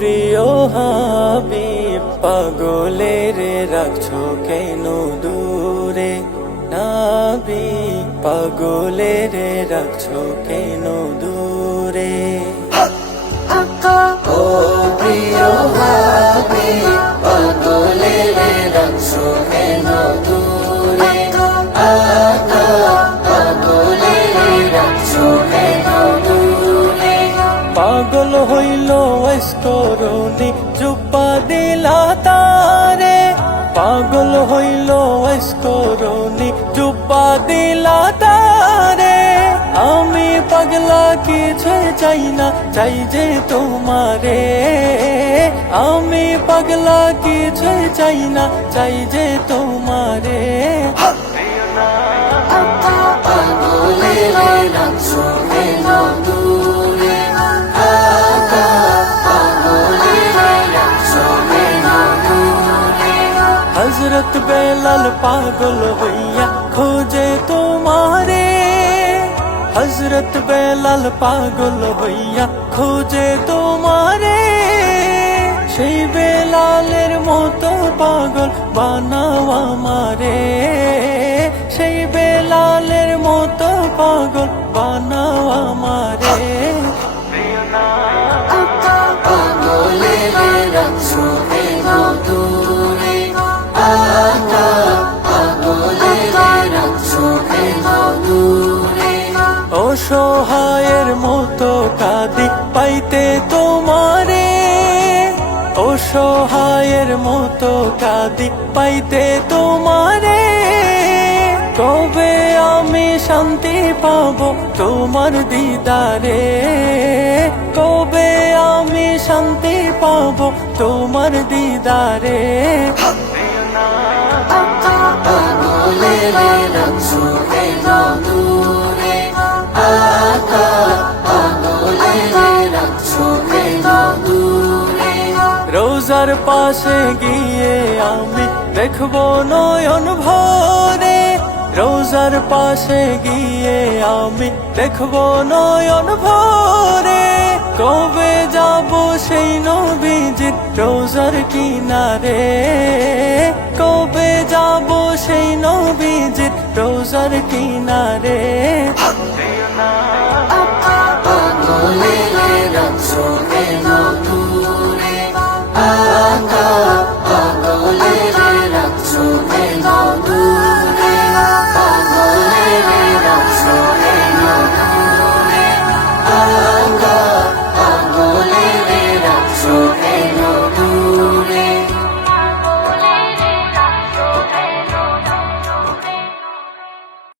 প্রিয় হাবিব পাগলের রাখছো কেন দূরে নবী পাগলের রাখছো কেন দূরে ও প্রিয় হাবিব পাগলের রাখছো কেন দূরে পাগল হইল ওয়াসকরণী জুব্বা দিলা তারে পাগল হইল ওয়াসকরণী জুব্বা দিলা তারে আমি পাগলা কিছু চাই না চাই যে তোমারে আমি পাগলা কিছু চাই না চাই যে তোমারে পাগলের রাখছো কেন দূরে হযরত বেলাল পাগল হইয়া খোঁজে তোমারে হযরত বেলাল পাগল হইয়া খোঁজে তোমারে সেই বেলালের মতো পাগল বানাও আমারে সেই বেলালের মতো পাগল বানাও আমারে পাগলের রাখছো কেন দূরে অসহায়ের মতো কাঁদি পাইতে তোমারে অসহায়ের মতো কাঁদি পাইতে তোমারে কবে আমি শান্তি পাবো তোমার দিদারে কবে আমি শান্তি পাবো তোমার দিদারে পাগলের রাখছো কেন দূরে পাগলের রাখছো কেন দূরে রোজার পাশে গিয়ে আমি দেখবো নয়ন ভরে রোজার পাশে গিয়ে আমি দেখবো নয়ন ভরে কবে যাব সেই নবীজির রোজার কিনারে কবে যাব সেই নবীজির রোজার কিনারে পাগলের রাখছো